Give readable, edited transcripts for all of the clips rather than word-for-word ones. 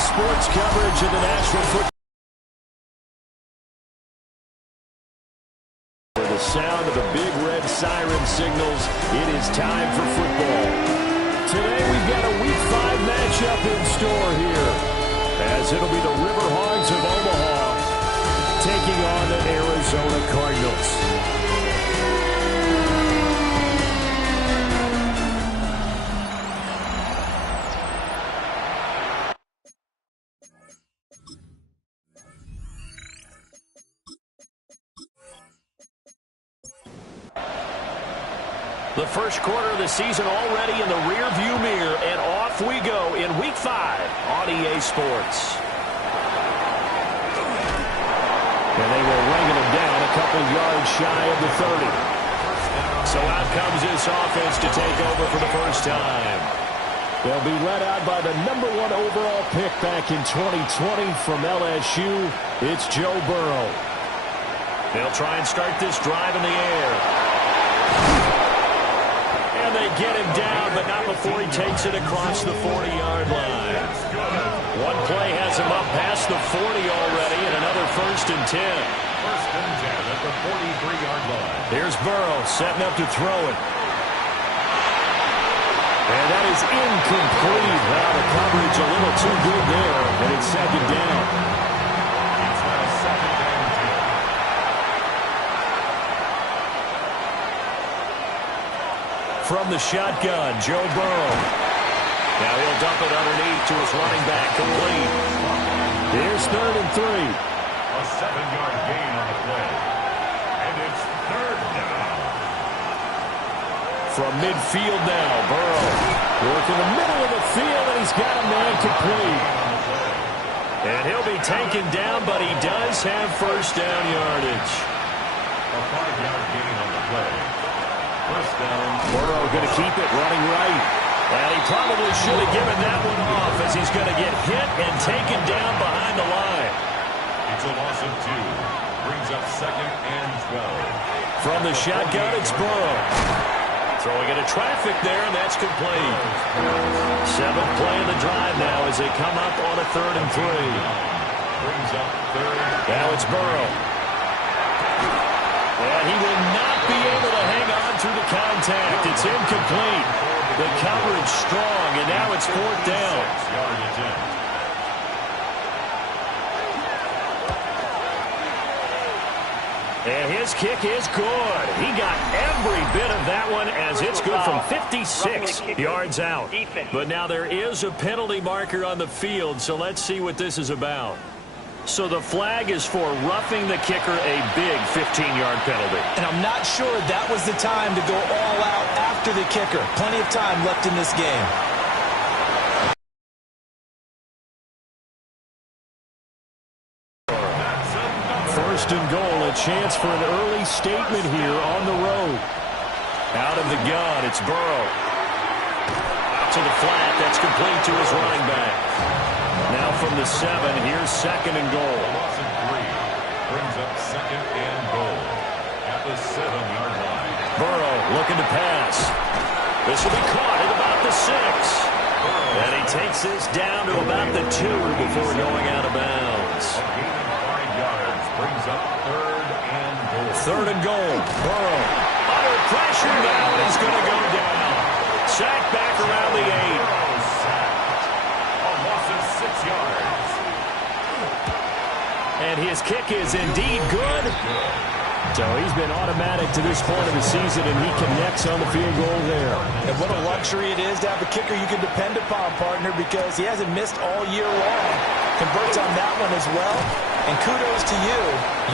sports coverage of the National Football. The sound of the big red siren signals, it is time for football. Today we've got a Week 5 matchup in store here, as it'll be the River Hogs of Omaha taking on the Arizona Cardinals. The first quarter of the season already in the rear-view mirror, and off we go in Week 5 on EA Sports. And they were ringing him down a couple yards shy of the 30. So out comes this offense to take over for the first time. They'll be led out by the #1 overall pick back in 2020 from LSU. It's Joe Burrow. They'll try and start this drive in the air. And they get him down, but not before he takes it across the 40-yard line. One play has him up past the 40 already, and another 1st and 10. 1st and 10 at the 43-yard line. Here's Burrow setting up to throw it. And that is incomplete. Well, the coverage a little too good there, and it's 2nd down. It's now 2nd and 10. From the shotgun, Joe Burrow. Now he'll dump it underneath to his running back, complete. Here's 3rd and 3. A 7-yard gain on the play. And it's 3rd down. From midfield now, Burrow. Working the middle of the field, and he's got a man complete. And he'll be taken down, but he does have 1st down yardage. A 5-yard gain on the play. 1st down. Burrow going to keep it running right. And he probably should have given that one off, as he's going to get hit and taken down behind the line. It's a loss of 2. Brings up 2nd and 12. From the shotgun, it's Burrow. Throwing into traffic there, and that's complete. 7th play of the drive now as they come up on a 3rd and 3. Brings up 3rd. Now it's Burrow. And he will not be able to hang on through the contact. It's incomplete. The coverage strong, and now it's 4th down. 6-yard attempt. And his kick is good. He got every bit of that one, as it's good from 56 yards out. But now there is a penalty marker on the field, so let's see what this is about. So the flag is for roughing the kicker, a big 15-yard penalty. And I'm not sure that was the time to go all out after the kicker. Plenty of time left in this game. 1st and goal, a chance for an early statement here on the road. Out of the gun, it's Burrow. Out to the flat, that's complete to his running back. Now from the 7, here's 2nd and goal. Loss of 3. Brings up 2nd and goal at the 7-yard line. Burrow looking to pass. This will be caught at about the 6. And he takes this down to about the 2 before going out of bounds. A gain of 5 yards brings up 3rd and goal. 3rd and goal. Burrow under pressure now, and he's going to go down. Sacked back around the 8. A loss of 6 yards. And his kick is indeed good. So he's been automatic to this point of the season, and he connects on the field goal there. And what a luxury it is to have a kicker you can depend upon, partner, because he hasn't missed all year long. Converts on that one as well. And kudos to you.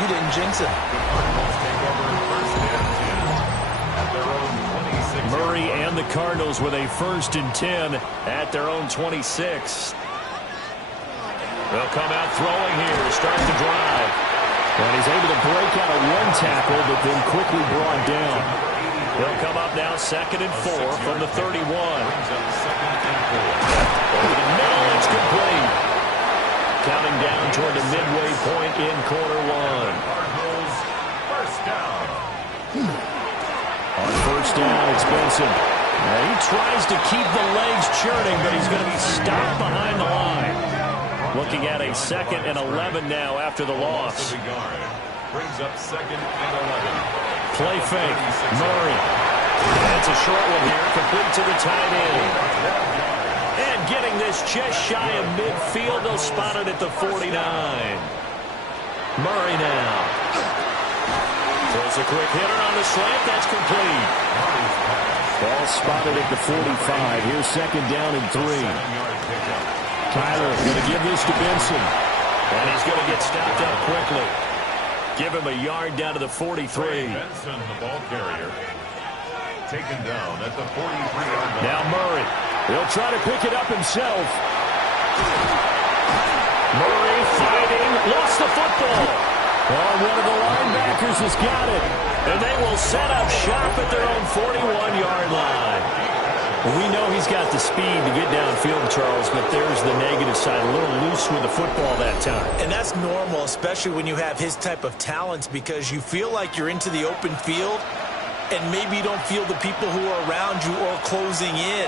You didn't jinx him. The Cardinals take over 1st and 10 at their own 26. Murray and the Cardinals with a 1st and 10 at their own 26. They'll come out throwing here to start the drive. And he's able to break out of one tackle, but then quickly brought down. He'll come up now 2nd and 4 from the 31. Brings up 2nd and 4. Over the middle, it's complete. Counting down toward the midway point in quarter 1. Cardinals, 1st down. On 1st down, it's Benson. And he tries to keep the legs churning, but he's going to be stopped behind the line. Looking at a 2nd and 11 now after the loss. Brings up 2nd and 11. Play fake. Murray. That's a short one here. Complete to the tight end. And getting this just shy of midfield. They'll spot it at the 49. Murray now. Throws a quick hitter on the slant. That's complete. Ball spotted at the 45. Here's 2nd down and 3. Tyler going to give this to Benson. And he's going to get stopped up quickly. Give him a yard down to the 43. Benson, the ball carrier, taken down at the 43-yard line. Now Murray. He'll try to pick it up himself. Murray fighting. Lost the football. Oh, one of the linebackers has got it. And they will set up shop at their own 41-yard line. We know he's got the speed to get downfield, Charles, but there's the negative side. A little loose with the football that time. And that's normal, especially when you have his type of talents, because you feel like you're into the open field, and maybe you don't feel the people who are around you or closing in.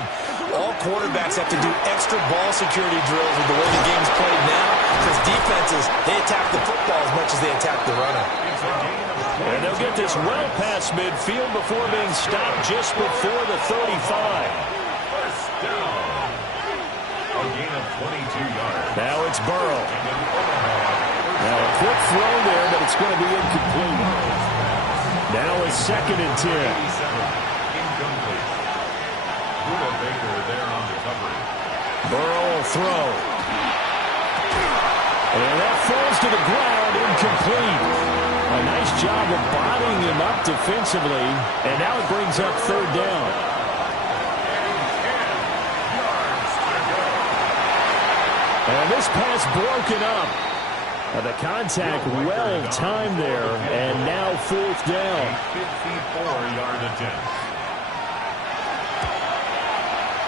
All quarterbacks have to do extra ball security drills with the way the game's played now, because defenses, they attack the football as much as they attack the runner. And they'll get this well past midfield before being stopped just before the 35. First down. A gain of 22 yards. Now it's Burrow. Now a quick throw there, but it's going to be incomplete. Now it's 2nd and 10. Incomplete. Buda Baker there on the coverage. Burrow will throw. And that falls to the ground, incomplete. A nice job of bodying him up defensively, and now it brings up 3rd down. And this pass broken up. The contact well timed there, and now 4th down. 54-yard attempt.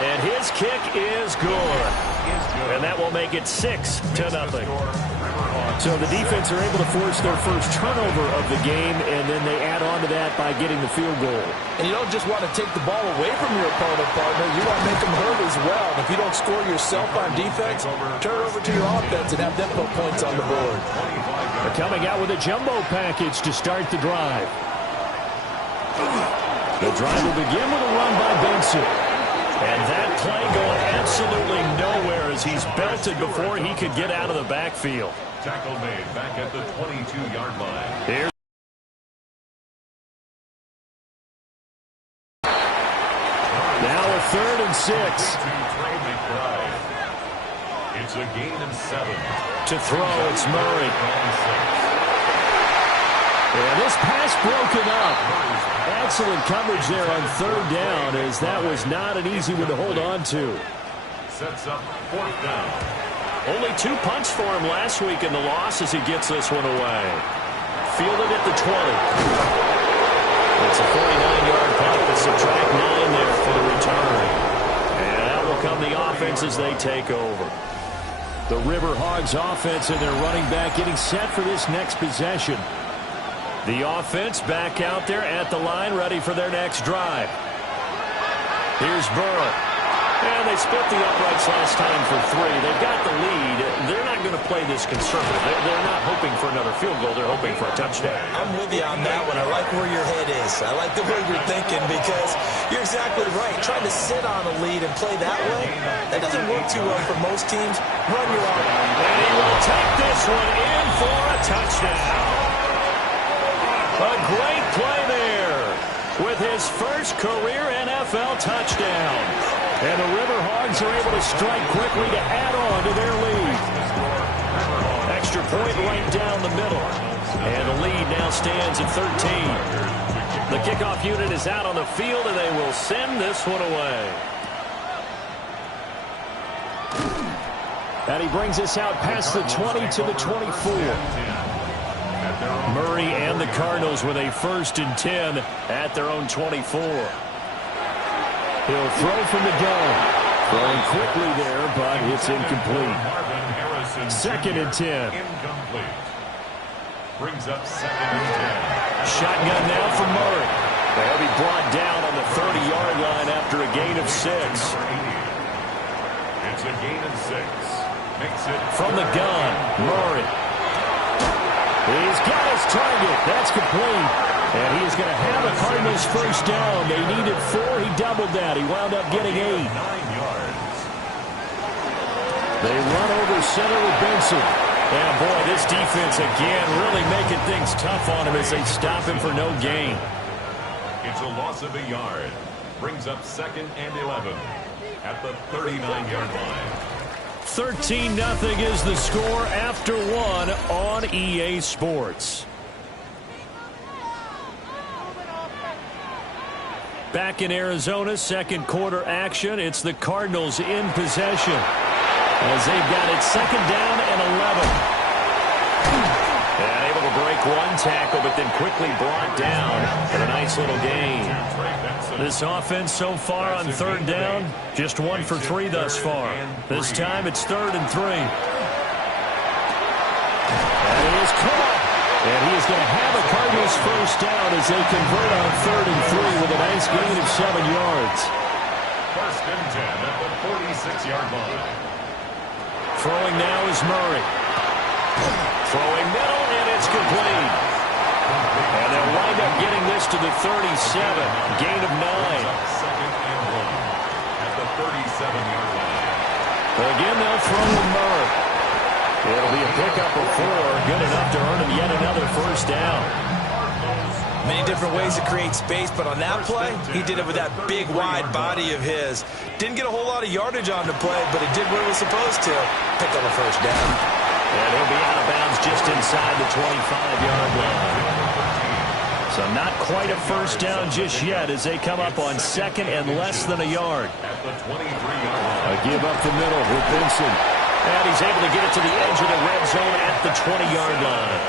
And his kick is good. And that will make it 6-0. So the defense are able to force their first turnover of the game, and then they add on to that by getting the field goal. And you don't just want to take the ball away from your opponent, partner. You want to make them hurt as well. And if you don't score yourself on defense, turn it over to your offense and have them put points on the board. They're coming out with a jumbo package to start the drive. The drive will begin with a run by Benson. And that play going absolutely nowhere as he's belted before he could get out of the backfield. Tackle made back at the 22-yard line. Here's now a 3rd and 6. It's a gain of 7. To throw, it's Murray. And this pass broken up. Excellent coverage there on 3rd down, as that was not an easy one to hold on to. Sets up 4th down. Only 2 punts for him last week in the loss as he gets this one away. Fielded at the 20. It's a 49-yard punt, but subtract 9 there for the return. And out will come the offense as they take over. The River Hogs offense and their running back getting set for this next possession. The offense back out there at the line, ready for their next drive. Here's Burrow. And they split the uprights last time for 3. They've got the lead. They're not going to play this conservative. They're not hoping for another field goal. They're hoping for a touchdown. I'm with you on that one. I like where your head is. I like the way you're thinking, because you're exactly right. Trying to sit on a lead and play that way, that doesn't work too well for most teams. Run your own. And he will take this one in for a touchdown. A great play there with his first career NFL touchdown. And the River Hogs are able to strike quickly to add on to their lead. Extra point right down the middle. And the lead now stands at 13. The kickoff unit is out on the field, and they will send this one away. And he brings us out past the 20 to the 24. Murray and the Cardinals with a 1st and 10 at their own 24. He'll throw from the gun. Throwing quickly there, but it's incomplete. 2nd and 10. Incomplete. Brings up 2nd and 10. Shotgun now for Murray. They'll be brought down on the 30-yard line after a gain of 6. It's a gain of 6. makes it from the gun. Murray. He's got his target. That's complete. And he is going to have a Cardinals first down. They needed 4. He doubled that. He wound up getting 8. 9 yards. They run over center with Benson. And boy, this defense again really making things tough on him as they stop him for no gain. It's a loss of a yard. Brings up 2nd and 11 at the 39-yard line. 13-0 is the score after 1 on EA Sports. Back in Arizona, second quarter action. It's the Cardinals in possession as they've got it 2nd down and 11. And able to break one tackle, but then quickly brought down for a nice little gain. This offense so far on 3rd down, just 1 for 3 thus far. This time it's 3rd and 3. And it is caught. And he is going to have a Cardinals first down as they convert on 3rd and 3 with a nice gain of 7 yards. 1st and 10 at the 46-yard line. Throwing now is Murray. Throwing middle, and it's complete. And they'll wind up getting this to the 37. Gain of 9. 2nd and 1 at the 37-yard line. Again, they'll throw with Murray. It'll be a pickup of 4. Good enough to earn him yet another first down. Many different ways to create space, but on that play, he did it with that big, wide body of his. Didn't get a whole lot of yardage on the play, but it did what it was supposed to. Pick up a first down. And he'll be out of bounds just inside the 25-yard line. So not quite a first down just yet as they come up on 2nd and less than a yard. At the 23-yard line. A give up the middle with Benson. And he's able to get it to the edge of the red zone at the 20-yard line.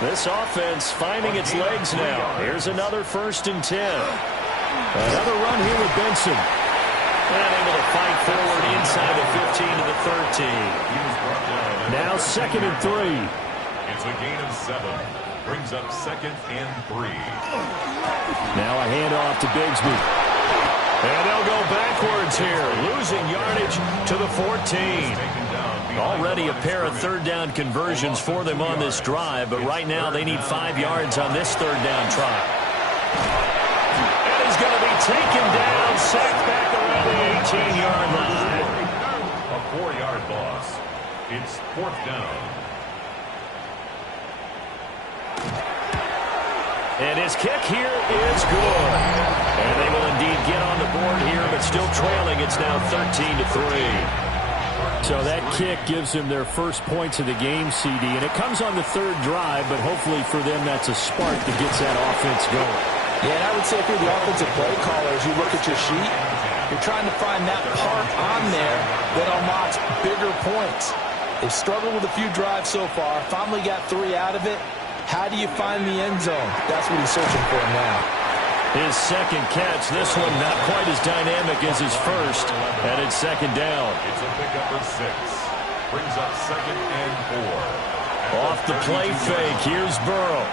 This offense finding its legs now. Here's another 1st and 10. Another run here with Benson. And able to fight forward inside the 15 to the 13. Now 2nd and 3. It's a gain of 7. Brings up 2nd and 3. Now a handoff to Bigsby. And they'll go backwards here. Losing yardage to the 14. Already a pair of 3rd down conversions for them on this drive, but right now they need 5 yards on this 3rd down try. And he's going to be taken down, sacked back around the 18-yard line. A 4-yard loss. It's 4th down. And his kick here is good. And they will indeed get on the board here, but still trailing. It's now 13-3. So that kick gives them their first points of the game, CD, and it comes on the 3rd drive, but hopefully for them that's a spark that gets that offense going. Yeah, and I would say if you're the offensive play caller, as you look at your sheet, you're trying to find that part on there that unlocks bigger points. They've struggled with a few drives so far, finally got 3 out of it. How do you find the end zone? That's what he's searching for now. His 2nd catch, this one not quite as dynamic as his first, and it's 2nd down. It's a pickup of 6. Brings up 2nd and 4. Off the play fake, here's Burrow.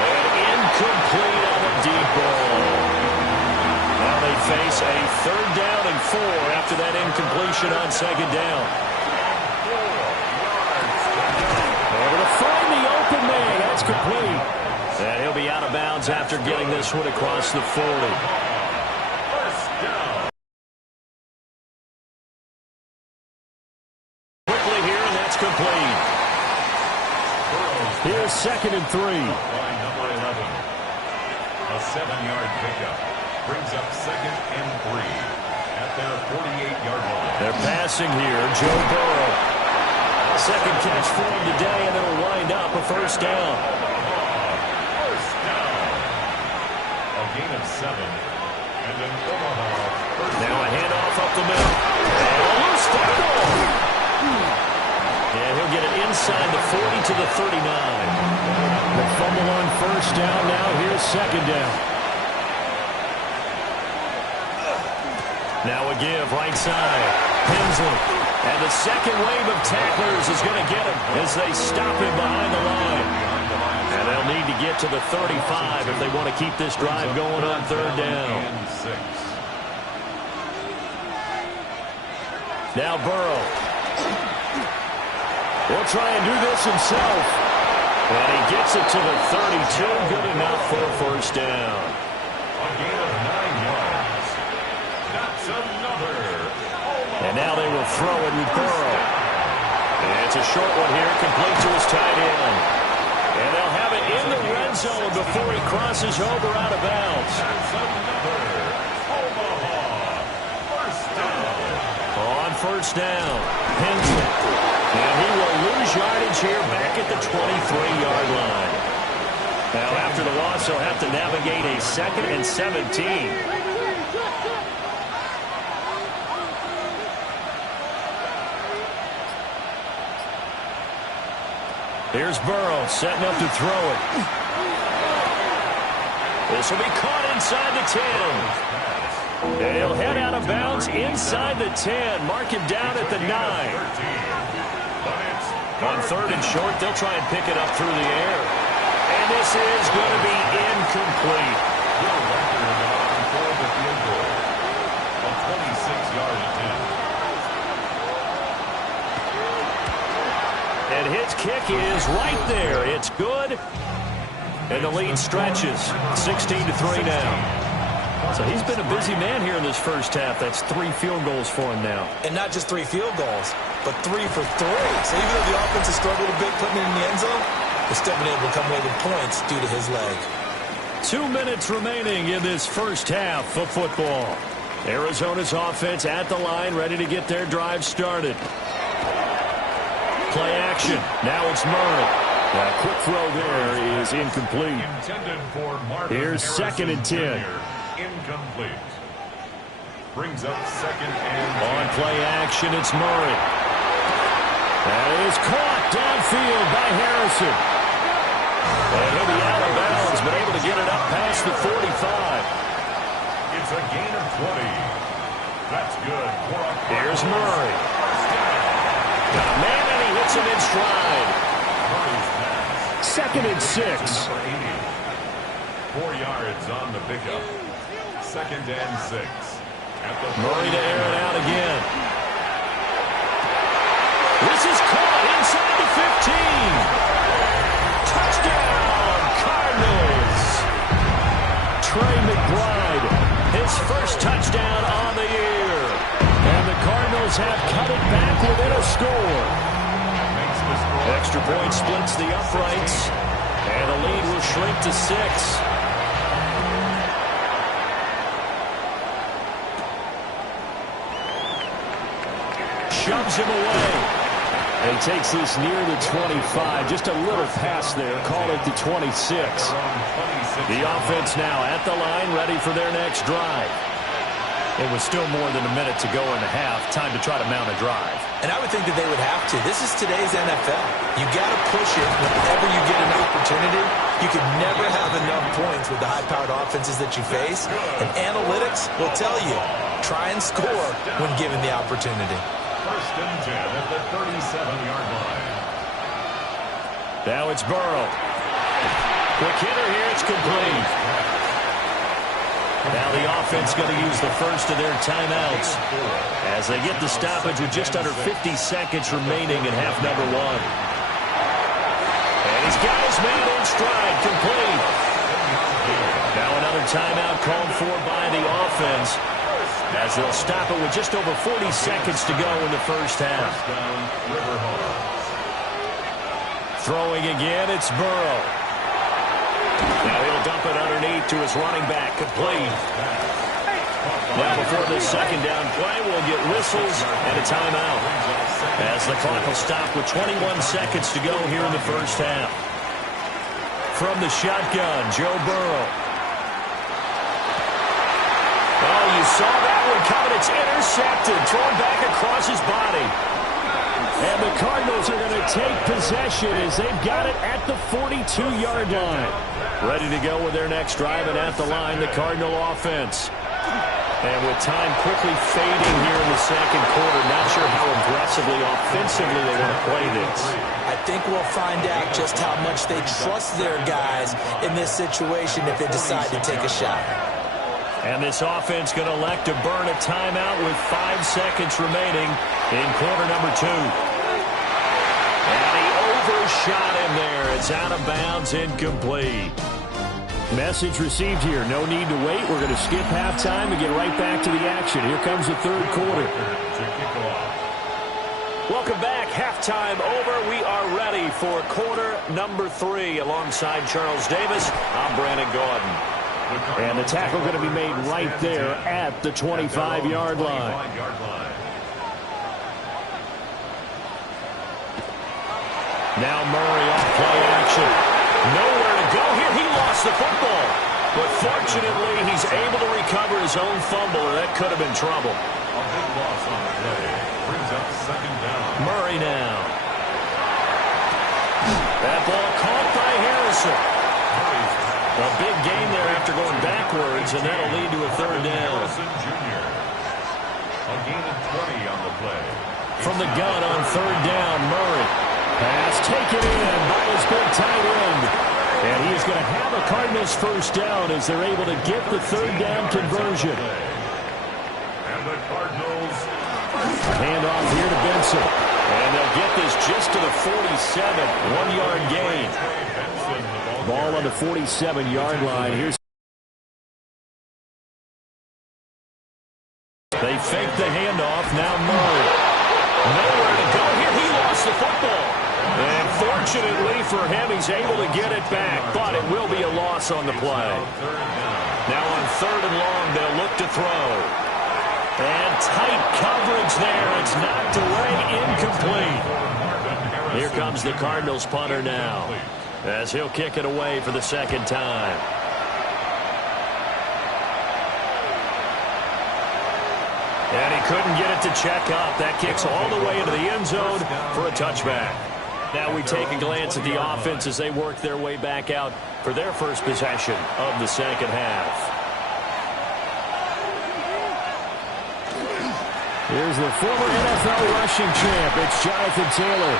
And incomplete on a deep ball. Now they face a 3rd down and 4 after that incompletion on 2nd down. Able to find the open man, that's complete. And he'll be out of bounds after getting this one across the 40. Quickly here, and that's complete. Here's 2nd and 3. Line number 11. A 7-yard pickup. Brings up 2nd and 3 at their 48-yard line. They're passing here, Joe Burrow. 2nd catch for him today, and it'll wind up a first down. Gain of 7. And an Omaha. Now a handoff up the middle. And a loose tackle. And he'll get it inside the 40 to the 39. The fumble on first down. Now here's 2nd down. Now a give right side. Hensley. And the second wave of tacklers is going to get him as they stop him behind the line. And they'll need to get to the 35 if they want to keep this drive going on 3rd down. Now Burrow. He'll try and do this himself. And he gets it to the 32. Good enough for a first down. A gain of 9 yards. That's another. And now they will throw it with Burrow. And it's a short one here, complete to his tight end. And they'll have it in the red zone before he crosses over out of bounds. That's another. Omaha. First down. On first down, Hensley. And he will lose yardage here back at the 23-yard line. Now after the loss, he'll have to navigate a 2nd and 17. Here's Burrow setting up to throw it. This will be caught inside the 10. They'll head out of bounds inside the 10. Mark him down at the 9. On 3rd and short, they'll try and pick it up through the air. And this is going to be incomplete. For the field goal. A 26-yard attempt. And his kick is right there. It's good. And the lead stretches. 16-3 now. So he's been a busy man here in this first half. That's 3 field goals for him now. And not just 3 field goals, but 3 for 3. So even though the offense has struggled a bit putting it in the end zone, they've still been able to come away with points due to his leg. 2 minutes remaining in this first half of football. Arizona's offense at the line, ready to get their drive started. Play action. Now it's Murray. That quick throw there is incomplete. Intended for Marvin Here's Harrison 2nd and 10. Jr. Incomplete. Brings up 2nd and 10. On play action, it's Murray. That is caught downfield by Harrison. And he'll be out of bounds, but able to get it up past the 45. It's a gain of 20. That's good. Here's Murray. Got a man, and he hits him in stride. 2nd and 6. 4 yards on the pickup. 2nd and 6. Murray to air it out again. This is caught inside the 15. Touchdown, Cardinals. Trey McBride, his first touchdown on the year. And the Cardinals have cut it back within a score. Extra point splits the uprights. And the lead will shrink to 6. Shoves him away. And he takes this near the 25. Just a little pass there. Call it the 26. The offense now at the line, ready for their next drive. It was still more than a minute to go in the half. Time to try to mount a drive. And I would think that they would have to. This is today's NFL. You got to push it whenever you get an opportunity. You can never have enough points with the high-powered offenses that you face. And analytics will tell you, try and score when given the opportunity. 1st and 10 at the 37-yard line. Now it's Burrow. Quick hitter here. It's complete. Now the offense going to use the first of their timeouts as they get the stoppage with just under 50 seconds remaining in half number 1. And he's got his man in stride, complete. Now another timeout called for by the offense as they'll stop it with just over 40 seconds to go in the first half. Throwing again, it's Burrow. Now he'll dump it underneath to his running back, complete. Now before this second down play, we'll get whistles and a timeout as the clock will stop with 21 seconds to go here in the first half. From the shotgun, Joe Burrow. Oh, you saw that one coming. It's intercepted, thrown back across his body. And the Cardinals are going to take possession as they've got it at the 42-yard line. Ready to go with their next drive, and at the line, the Cardinal offense. And with time quickly fading here in the second quarter, not sure how aggressively, offensively they want to play this. I think we'll find out just how much they trust their guys in this situation if they decide to take a shot. And this offense going to elect to burn a timeout with 5 seconds remaining in quarter number 2. And he overshot him there. It's out of bounds, incomplete. Message received here. No need to wait. We're going to skip halftime and get right back to the action. Here comes the third quarter. Welcome back. Halftime over. We are ready for quarter number 3. Alongside Charles Davis, I'm Brandon Gordon. And the tackle going to be made right there at the 25-yard line. Now Murray off play action. Nowhere to go here. He lost the football. But fortunately, he's able to recover his own fumble, or that could have been trouble. A big loss on the play. Brings up second down. Murray now. That ball caught by Harrison. A big gain there after going backwards, and that'll lead to a third down. Harrison Jr. A gain of 20 on the play. From the gun on third down, Murray. Pass taken in by his big tight end. And he is going to have a Cardinals first down as they're able to get the third down conversion. And the Cardinals. Handoff here to Benson. And they'll get this just to the 47. 1-yard gain. Ball on the 47-yard line. Here's they fake the handoff. Now Murray. Nowhere to go here. He lost the football. And fortunately for him, he's able to get it back. But it will be a loss on the play. Now on third and long, they'll look to throw. And tight coverage there. It's knocked away, incomplete. Here comes the Cardinals punter now, as he'll kick it away for the second time. And he couldn't get it to check up. That kicks all the way into the end zone for a touchback. Now we take a glance at the offense as they work their way back out for their first possession of the second half. Here's the former NFL rushing champ. It's Jonathan Taylor.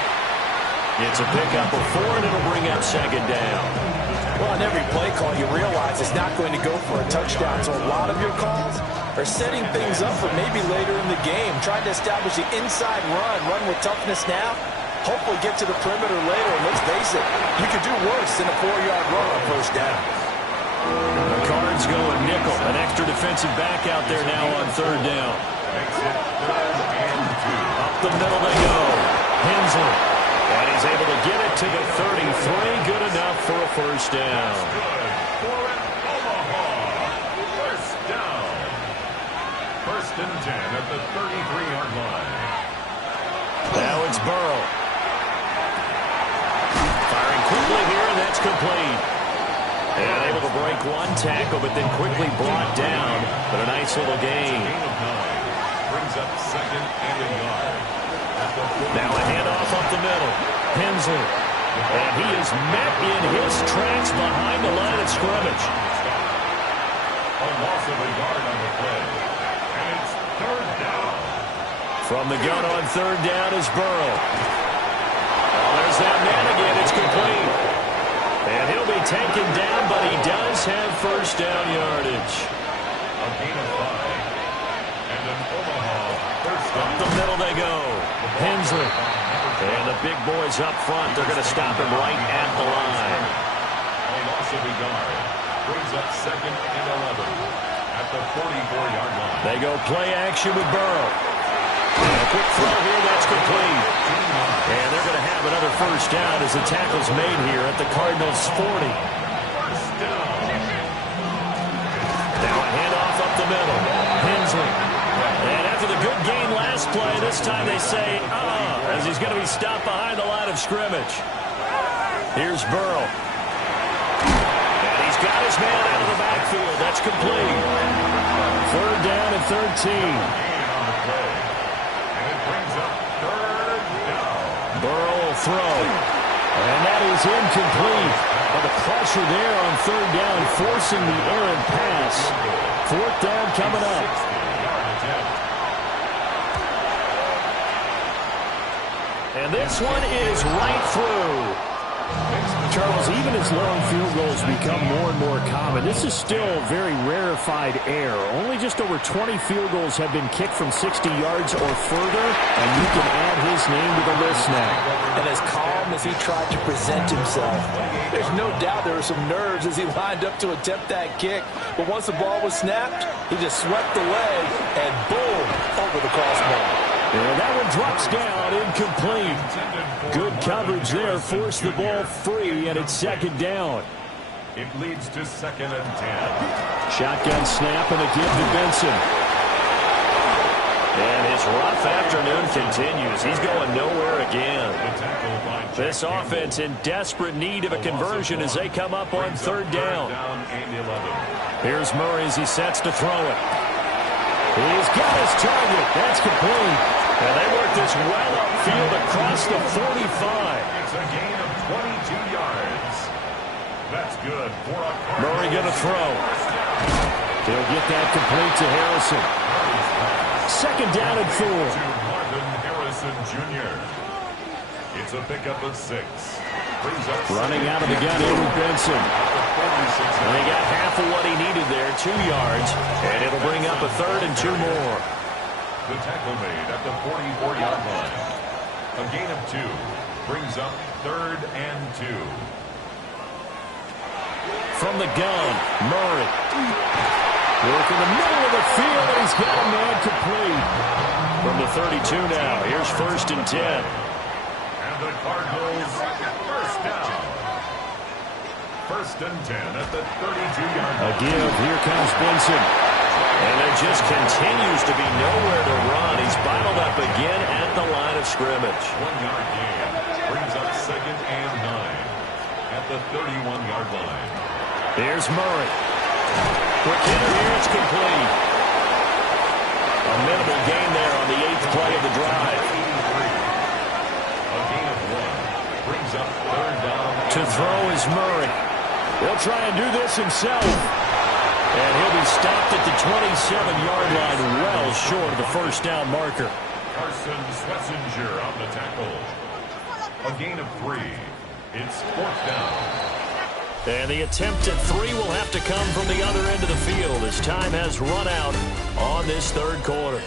It's a pickup of 4, and it'll bring up second down. Well, on every play call, you realize it's not going to go for a touchdown. So a lot of your calls are setting things up for maybe later in the game, trying to establish the inside run with toughness now, hopefully get to the perimeter later. And let's face it, you could do worse than a 4-yard run on first down. The Cards go a nickel. An extra defensive back out there now on third down. Up the middle they go. Hensley. And he's able to get it to the 33. Good enough for a first down. For an Omaha first down. First and 10 at the 33-yard line. Now it's Burrow. Firing quickly here, and that's complete. And able to break one tackle, but then quickly brought down. But a nice little gain. Gain of 9. Brings up second and a yard. Now a handoff up the middle. Hensley. And he is met in his tracks behind the line of scrimmage. A loss of a yard on the play. And it's third down. From the gun on third down is Burrow. Oh, there's that man again. It's complete. And he'll be taken down, but he does have first down yardage. A gain of 5. And an Omaha first down. Up the middle they go. Hensley. And the big boys up front, they're going to stop him right at the line. A loss of a yard. Brings up second and 11 at the 44-yard line. They go play action with Burrow. And a quick throw here, that's complete. And they're going to have another first down as the tackle's made here at the Cardinals' 40. First down. Now a handoff up the middle. Hensley. And after the good gain last play, this time they say, as he's going to be stopped behind the line of scrimmage. Here's Burrow. And he's got his man out of the backfield. That's complete. Third down and 13. On the play. And it brings up third down. Burrow will throw. And that is incomplete. But the pressure there on third down, forcing the errant pass. Fourth down coming up. And this one is right through. Charles, even as long field goals become more and more common, this is still very rarefied air. Only just over 20 field goals have been kicked from 60 yards or further, and you can add his name to the list now. And as calm as he tried to present himself, there's no doubt there were some nerves as he lined up to attempt that kick. But once the ball was snapped, he just swept the leg and boom, over the crossbar. And that one drops down, incomplete. Good coverage there, forced the ball free, and it's second down. It leads to 2nd and 10. Shotgun snap and a give to Benson. And his rough afternoon continues. He's going nowhere again. This offense in desperate need of a conversion as they come up on 3rd down. Here's Murray as he sets to throw it. He's got his target. That's complete. And they work this well upfield across the 45. It's a gain of 22 yards. That's good for a Cardinals. Murray going to throw. He'll get that complete to Harrison. 2nd down and 4. To Marvin Harrison Jr. It's a pickup of 6. Running out of the gun here with Benson. And he got half of what he needed there, 2 yards. And it'll bring up a 3rd and 2 more. The tackle made at the 44-yard line. A gain of 2 brings up 3rd and 2. From the gun, Murray. Work in the middle of the field, and he's got a man complete. From the 32 now, here's 1st and 10. And the Cardinals, 1st down. 1st and 10 at the 32-yard line. A give, here comes Benson. And there just continues to be nowhere to run. He's bottled up again at the line of scrimmage. 1-yard gain brings up 2nd and 9 at the 31-yard line. Here's Murray. Quick hitter here, it's complete. A minimal gain there on the 8th play of the drive. A gain of 1 brings up 3rd down. To throw is Murray. He'll try and do this himself. And he'll be stopped at the 27-yard line, well short of the 1st down marker. Carson Schlesinger on the tackle. A gain of 3. It's 4th down. And the attempt at 3 will have to come from the other end of the field as time has run out on this 3rd quarter.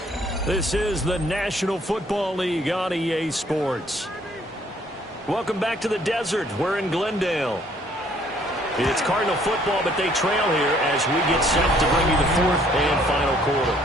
This is the National Football League on EA Sports. Welcome back to the desert. We're in Glendale. It's Cardinal football, but they trail here as we get set to bring you the 4th and final quarter.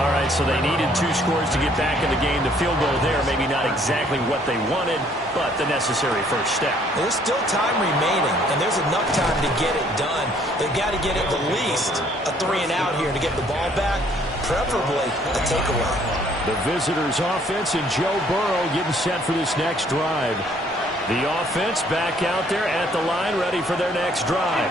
All right, so they needed 2 scores to get back in the game. The field goal there, maybe not exactly what they wanted, but the necessary first step. There's still time remaining, and there's enough time to get it done. They've got to get at the least a 3-and-out here to get the ball back, preferably a takeaway. The visitors' offense and Joe Burrow getting set for this next drive. The offense back out there at the line, ready for their next drive.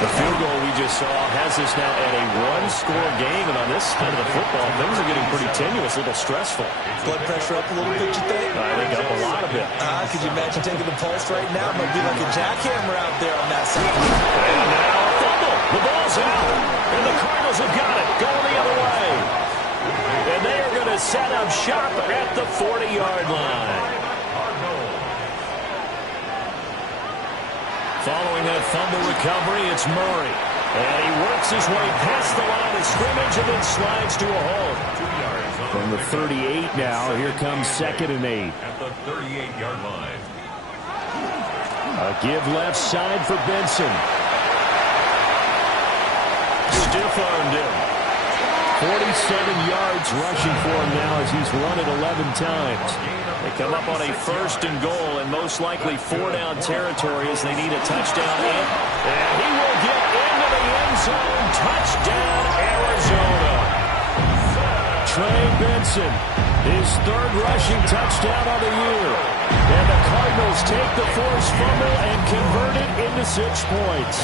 The field goal we just saw has us now at a 1-score game, and on this side of the football, things are getting pretty tenuous, a little stressful. Blood pressure up a little bit, you think? I think up a lot of it. Could you imagine taking the pulse right now? It might be like a jackhammer out there on that side. And now a fumble. The ball's out, and the Cardinals have got it, going the other way. And they are going to set up shop at the 40-yard line. Following that fumble recovery, it's Murray. And he works his way past the line of scrimmage and then slides to a halt. 2 yards From the 38 now, here comes 2nd and 8. at the 38-yard line. A give left side for Benson. Stiff-armed him. 47 yards rushing for him now as he's run it 11 times. They come up on a 1st and goal and most likely 4-down territory as they need a touchdown. And he will get into the end zone. Touchdown, Arizona. Trey Benson, his 3rd rushing touchdown of the year. And the Cardinals take the forced fumble and convert it into 6 points.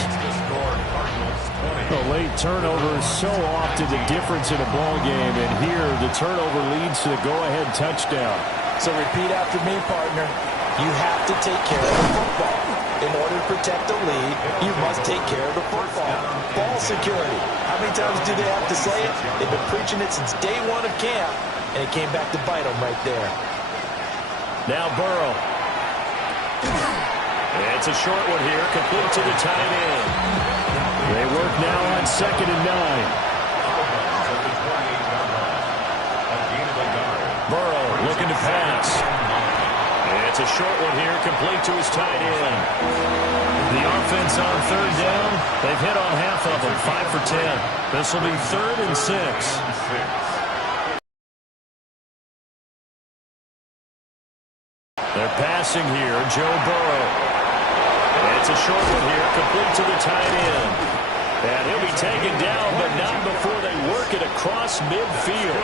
The late turnover is so often the difference in a ball game, and here the turnover leads to the go-ahead touchdown. So repeat after me, partner. You have to take care of the football. In order to protect the lead, you must take care of the football. Ball security. How many times do they have to say it? They've been preaching it since day 1 of camp, and it came back to bite them right there. Now Burrow. It's a short one here, complete to the tight end. They work now on 2nd and 9. Burrow looking to pass. It's a short one here, complete to his tight end. The offense on 3rd down, they've hit on half of them, 5 for 10. This will be 3rd and 6. They're passing here, Joe Burrow. It's a short one here, complete to the tight end. And he'll be taken down, but not before they work it across midfield.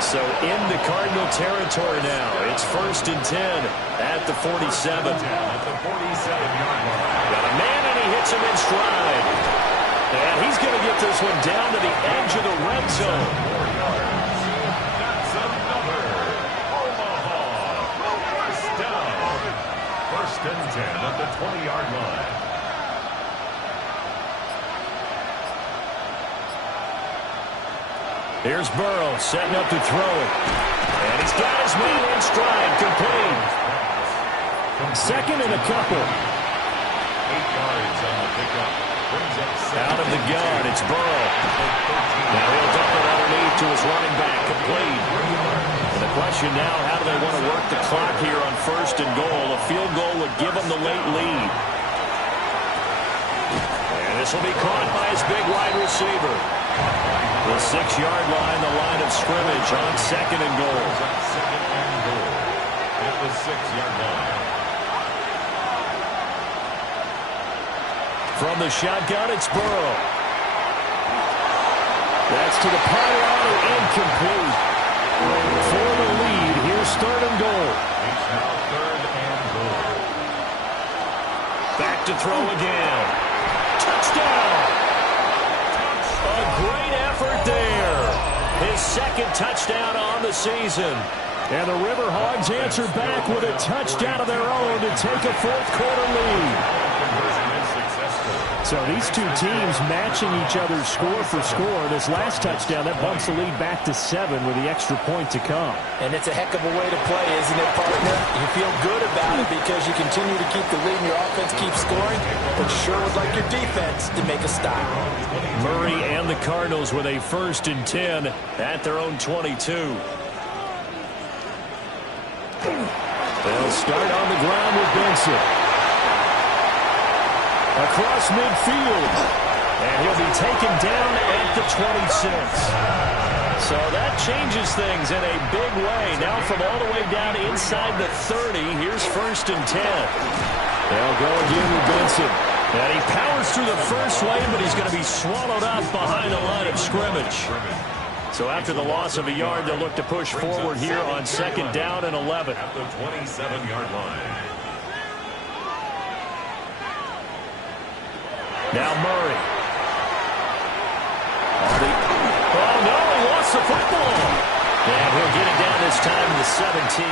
So into Cardinal territory now. It's 1st and 10 at the 47. Got a man, and he hits him in stride. And he's going to get this one down to the edge of the red zone. That's another Omaha first down. 1st and 10 at the 20-yard line. Here's Burrow setting up to throw it. And he's got his man in stride, complete. 2nd and a couple. 8 yards on the pickup. Brings up out of the gun, it's Burrow. Now he'll dump it underneath to his running back, complete. And the question now, how do they want to work the clock here on 1st and goal? A field goal would give them the late lead. And this will be caught by his big wide receiver. The 6-yard line, the line of scrimmage on 2nd and goal. At the 6-yard line. From the shotgun, it's Burrow. That's to the pylon, incomplete. For the lead, here's 3rd and goal. It's now 3rd and goal. Back to throw again. Touchdown! A great effort there. His 2nd touchdown on the season. And the River Hogs answer back with a touchdown of their own to take a 4th quarter lead. So these two teams matching each other's score for score. This last touchdown, that bumps the lead back to 7 with the extra point to come. And it's a heck of a way to play, isn't it, partner? You feel good about it because you continue to keep the lead and your offense keeps scoring, but you sure would like your defense to make a stop. Murray and the Cardinals with a 1st and 10 at their own 22. They'll start on the ground with Benson. Across midfield. And he'll be taken down at the 26. So that changes things in a big way. Now from all the way down inside the 30, here's 1st and 10. They'll go again with Benson. And he powers through the first lane, but he's going to be swallowed up behind the line of scrimmage. So after the loss of a yard, they'll look to push forward here on 2nd down and 11. At the 27-yard line. Now Murray. Oh, no, he lost the football. And he'll get it down this time to the 17.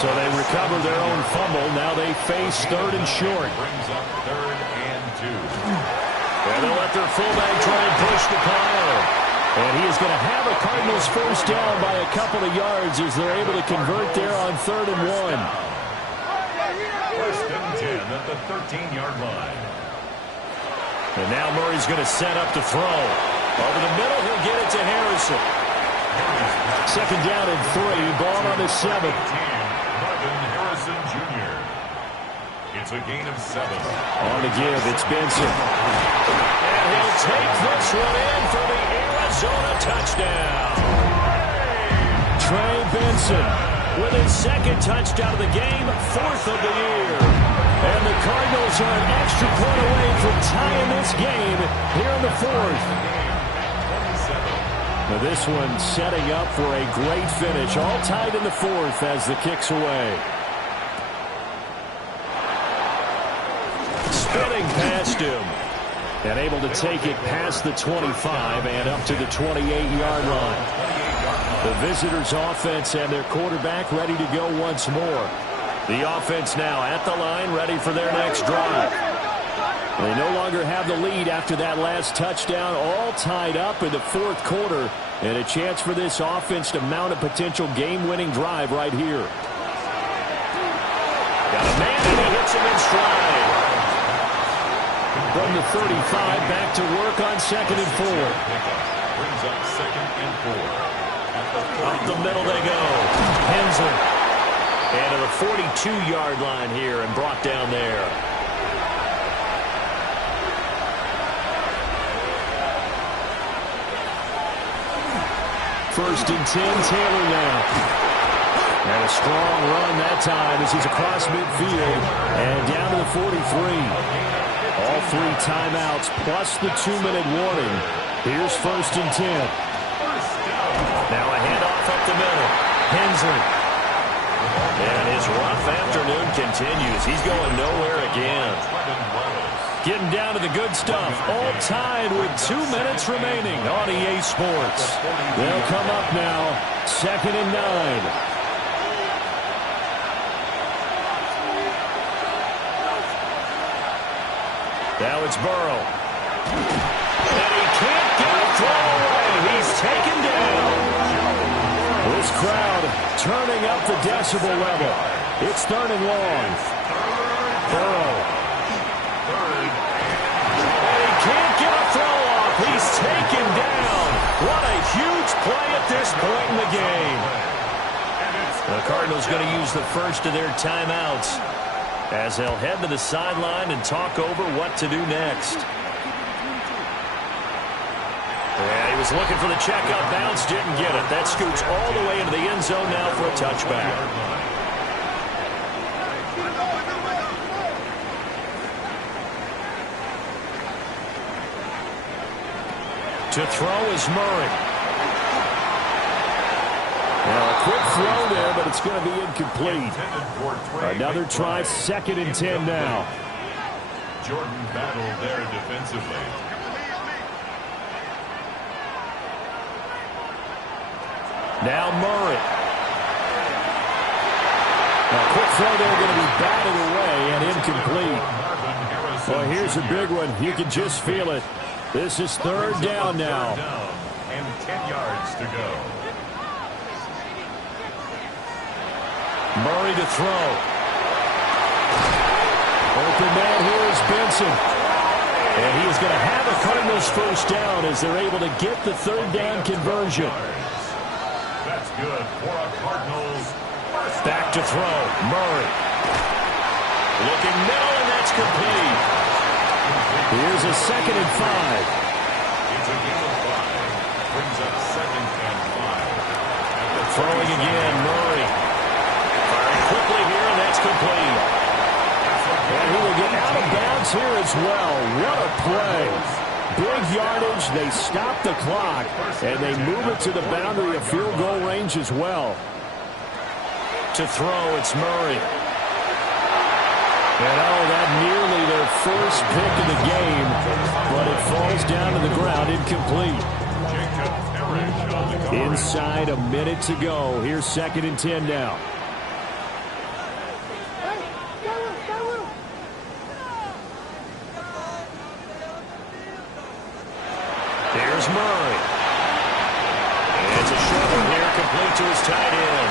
So they recover their own fumble. Now they face 3rd and short. Brings up 3rd and 2. And they'll let their fullback try and push the pile. And he is going to have a Cardinals 1st down by a couple of yards as they're able to convert there on 3rd and 1. 1st and 10 at the 13-yard line. And now Murray's going to set up to throw. Over the middle, he'll get it to Harrison. 2nd down and 3, ball on the 7. Marvin Harrison Jr. It's a gain of 7. On the give, it's Benson. And he'll take this one in for the Arizona touchdown. Trey Benson with his 2nd touchdown of the game, 4th of the year. And the Cardinals are an extra point away from tying this game here in the 4th. Now this one setting up for a great finish, all tied in the 4th as the kick's away. Spinning past him. And able to take it past the 25 and up to the 28-yard line. The visitors' offense and their quarterback ready to go once more. The offense now at the line, ready for their next drive. They no longer have the lead after that last touchdown, all tied up in the 4th quarter, and a chance for this offense to mount a potential game-winning drive right here. Got a man, and he hits puts him in stride. From the 35, back to work on 2nd and 4. Brings up 2nd and 4. Up the middle they go. Hensley. And to the 42-yard line here and brought down there. First and 10, Taylor now. And a strong run that time as he's across midfield and down to the 43. All 3 timeouts plus the 2-minute warning. Here's first and 10. Now a handoff up the middle. Hensley. And his rough afternoon continues. He's going nowhere again. Getting down to the good stuff. All tied with 2 minutes remaining on EA Sports. They'll come up now. 2nd and 9. Now it's Burrow. And he can't get a throw away. He's taken down. This crowd turning up the decibel level. It's 3rd and long. Burrow. And he can't get a throw off. He's taken down. What a huge play at this point in the game. The Cardinals going to use the first of their timeouts as they'll head to the sideline and talk over what to do next. Yeah, he was looking for the checkup bounce, didn't get it. That scoots all the way into the end zone now for a touchback. To throw is Murray. Now a quick throw there, but it's going to be incomplete. Another try, 2nd and 10 now. Jordan battled there defensively. Now Murray. A quick throw there going to be batted away and incomplete. Well, here's a big one. You can just feel it. This is 3rd down now. And 10 yards to go. Murray to throw. Open man here is Benson. And he is going to have a Cardinals first down as they're able to get the 3rd down conversion. That's good for a Cardinals. Back to throw. Murray. Looking middle, and that's complete. Here's a 2nd and 5. It's a game of 5. Brings up 2nd and 5. Throwing again, Murray. Firing quickly here, and that's complete. And he will get out of bounds here as well. What a play. Big yardage. They stop the clock, and they move it to the boundary of field goal range as well. To throw, it's Murray. And oh, that nearly their first pick of the game, but it falls down to the ground incomplete. Inside a minute to go. Here's 2nd and 10 now. Here's Murray. And it's a short one here, complete to his tight end.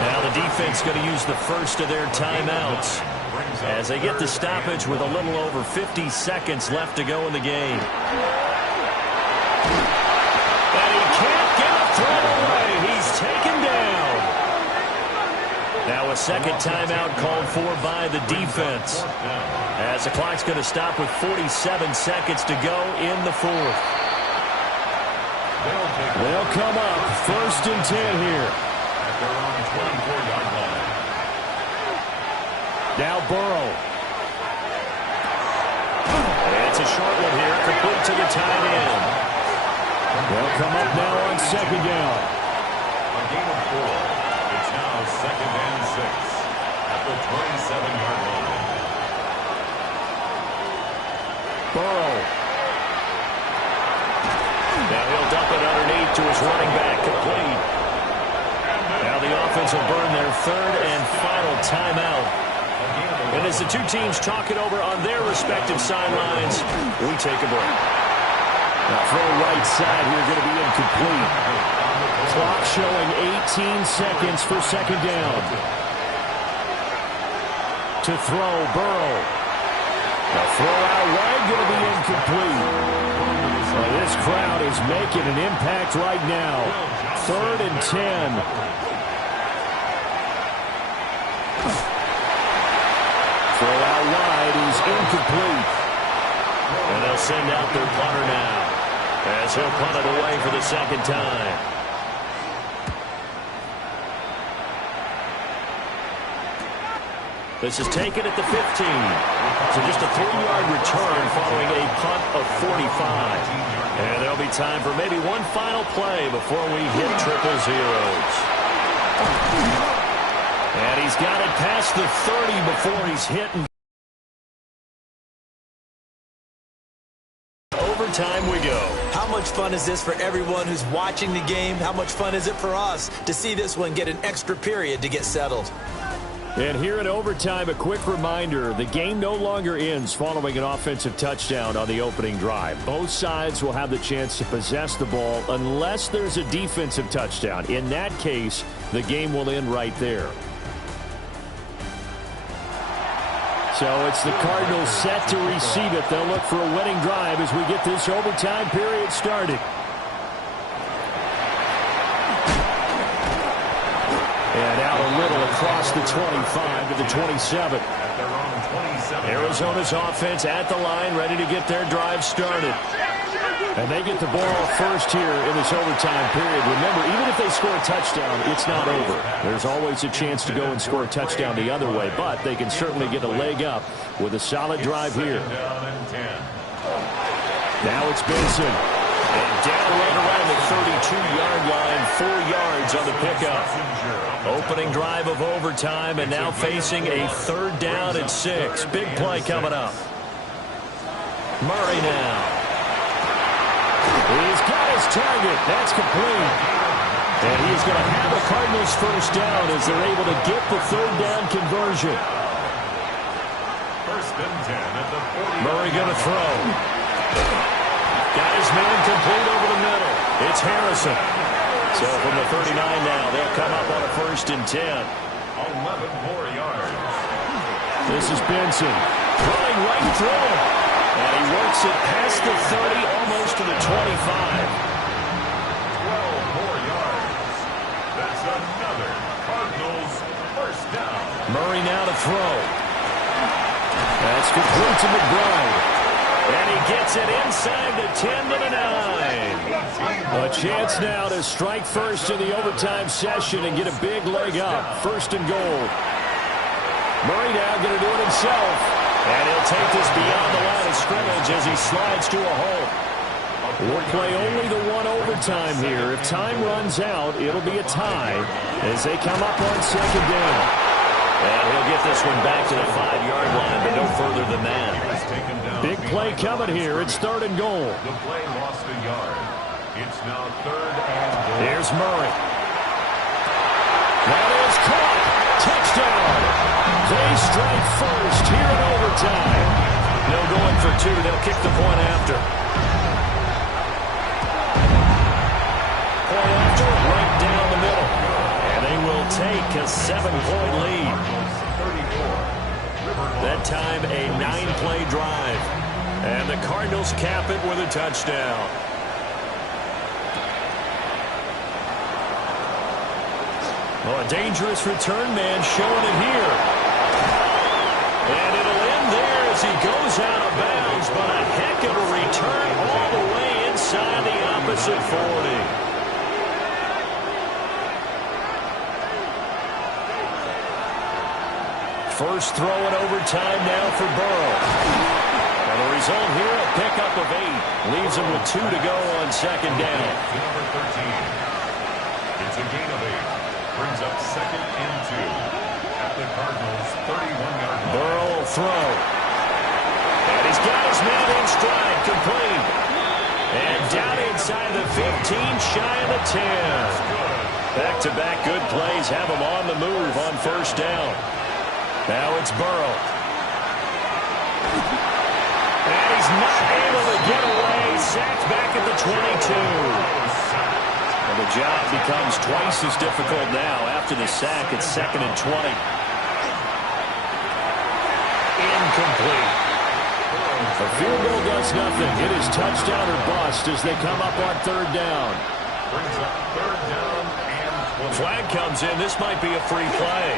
Now the defense going to use the first of their timeouts as they get the stoppage with a little over 50 seconds left to go in the game. And he can't get a throw away. He's taken down. Now a second timeout called for by the defense as the clock's going to stop with 47 seconds to go in the 4th. They'll come up 1st and 10 here. Their own 24-yard line. Now Burrow. It's a short one here, complete to the tight end. They'll come up now on 2nd down. A game of 4. It's now 2nd and 6 at the 27-yard line. Burrow. Now he'll dump it underneath to his running back, complete. Now the offense will burn their 3rd and final timeout. And as the two teams talk it over on their respective sidelines, we take a break. Now throw right side here going to be incomplete. Clock showing 18 seconds for 2nd down. To throw, Burrow. The throw out wide, going to be incomplete. Well, this crowd is making an impact right now. 3rd and 10. Throw out wide is incomplete. And they'll send out their punter now, as he'll punt it away for the second time. This is taken at the 15. So just a 3-yard return following a punt of 45. And there'll be time for maybe one final play before we hit triple zeros. And he's got it past the 30 before he's hit. Overtime we go. How much fun is this for everyone who's watching the game? How much fun is it for us to see this one get an extra period to get settled? And here in overtime, a quick reminder, the game no longer ends following an offensive touchdown on the opening drive. Both sides will have the chance to possess the ball unless there's a defensive touchdown. In that case, the game will end right there. So it's the Cardinals set to receive it. They'll look for a winning drive as we get this overtime period started. And out a little across the 25 to the 27. Arizona's offense at the line, ready to get their drive started. And they get the ball first here in this overtime period. Remember, even if they score a touchdown, it's not over. There's always a chance to go and score a touchdown the other way, but they can certainly get a leg up with a solid drive here. Now it's Benson. And down right around the 32-yard line, 4 yards on the pickup. Opening drive of overtime, and now facing a 3rd down and 6. Big play coming up. Murray now. He's got his target. That's complete. And he's going to have a Cardinals first down as they're able to get the 3rd down conversion. 1st and 10 at the 40. Murray going to throw. Got his man complete over the middle. It's Harrison. So from the 39 now, they'll come up on a 1st and 10. 11 more yards. This is Benson. Running right through him. And he works it past the 30, almost to the 25. 12 more yards. That's another Cardinals first down. Murray now to throw. That's complete to McBride. And he gets it inside the 10 to the 9. A chance now to strike first in the overtime session and get a big leg up. 1st and goal. Murray now going to do it himself. And he'll take this beyond the line of scrimmage as he slides to a hole. We'll play only the one overtime here. If time runs out, it'll be a tie as they come up on 2nd down. And he'll get this one back to the 5-yard line, but no further than that. Big play coming here. It's 3rd and goal. The play lost a yard. It's now 3rd and goal. Here's Murray. That is caught. Touchdown. They strike first here in overtime. No going for 2. They'll kick the point after. Point after, right down the middle. And they will take a 7-point lead. That time a 9-play drive. And the Cardinals cap it with a touchdown. Oh, a dangerous return man showing it here. And it'll end there as he goes out of bounds, but a heck of a return all the way inside the opposite 40. First throw in overtime now for Burrow. And the result here, a pickup of 8. Leaves him with 2 to go on 2nd down. Number 13. It's a gain of 8. Brings up 2nd and 2. At the Cardinals' 31-yard line. Burrow will throw. And he's got his man in stride, complete. And down inside the 15, shy of the 10. Back-to-back good plays have him on the move on 1st down. Now it's Burrow. And he's not able to get away. Sacked back at the 22. And the job becomes twice as difficult now. After the sack, it's 2nd and 20. incomplete. A field goal does nothing. It is touchdown or bust as they come up on third down. Brings up third down and 20. Flag comes in. This might be a free play.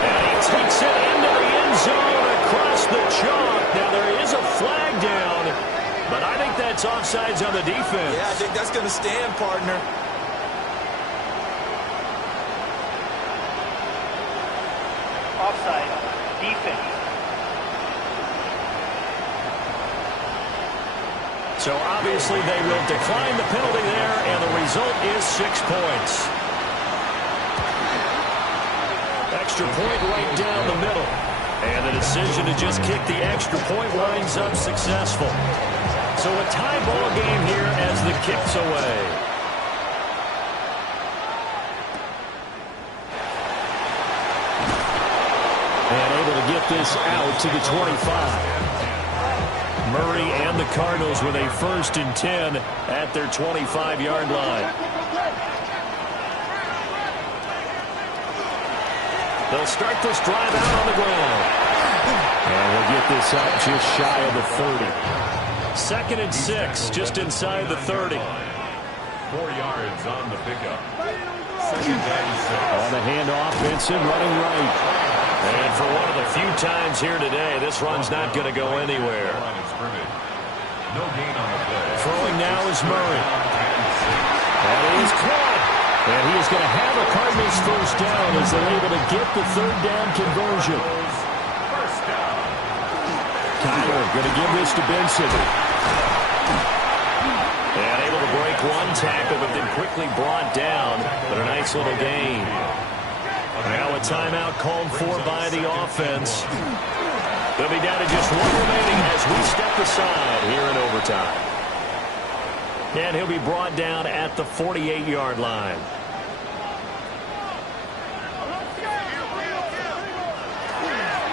And he takes it into the end zone across the chalk. Now there is a flag down, but I think that's offsides on the defense. Yeah, I think that's going to stand, partner. Offside. Defense. So obviously they will decline the penalty there, and the result is 6 points. Extra point right down the middle. And the decision to just kick the extra point winds up successful. So a tie ball game here as the kick's away. And able to get this out to the 25. Murray and the Cardinals with a 1st and 10 at their 25-yard line. They'll start this drive out on the ground. And we'll get this up just shy of the 30. 2nd and 6, just inside the 30. 4 yards on the pickup. 2nd and 6. On the handoff, Benson running right. And for one of the few times here today, this run's not going to go anywhere. No gain on the play. Throwing now is Murray. That is caught. And he is going to have a Cardinals 1st down as they're able to get the 3rd down conversion. 1st down. Kyler going to give this to Benson. And able to break one tackle, but then quickly brought down. But a nice little gain. Now a timeout called for by the offense. They'll be down to just 1 remaining as we step aside here in overtime. And he'll be brought down at the 48-yard line.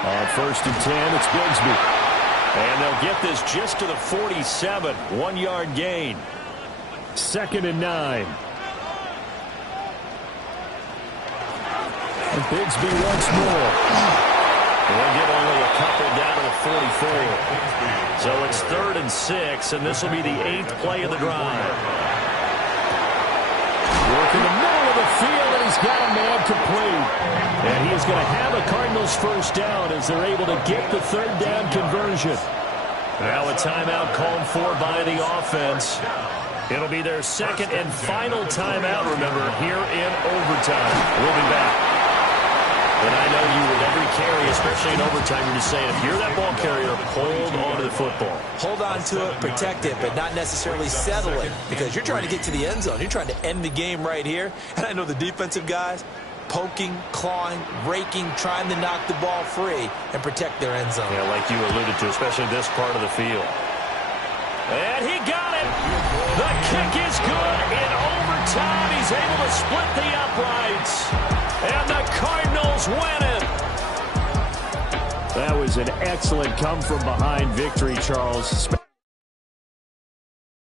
On 1st and 10, it's Bigsby. And they'll get this just to the 47, 1-yard gain. 2nd and 9. And Bigsby once more. We'll get only a couple down to the 44. So it's 3rd and 6, and this will be the 8th play of the drive. Working the middle of the field, and he's got a man complete. And he is going to have a Cardinals 1st down as they're able to get the 3rd down conversion. Now a timeout called for by the offense. It'll be their 2nd and final timeout, remember, here in overtime. We'll be back. And I know you with every carry, especially in overtime, you're just saying, if you're that ball carrier, hold on to the football. Hold on to it, protect it, but not necessarily settle it, because you're trying to get to the end zone. You're trying to end the game right here. And I know the defensive guys, poking, clawing, raking, trying to knock the ball free and protect their end zone. Yeah, like you alluded to, especially this part of the field. And he got it. The kick is good in overtime. He's able to split the uprights. And the Cardinals win it. That was an excellent come-from-behind victory, Charles.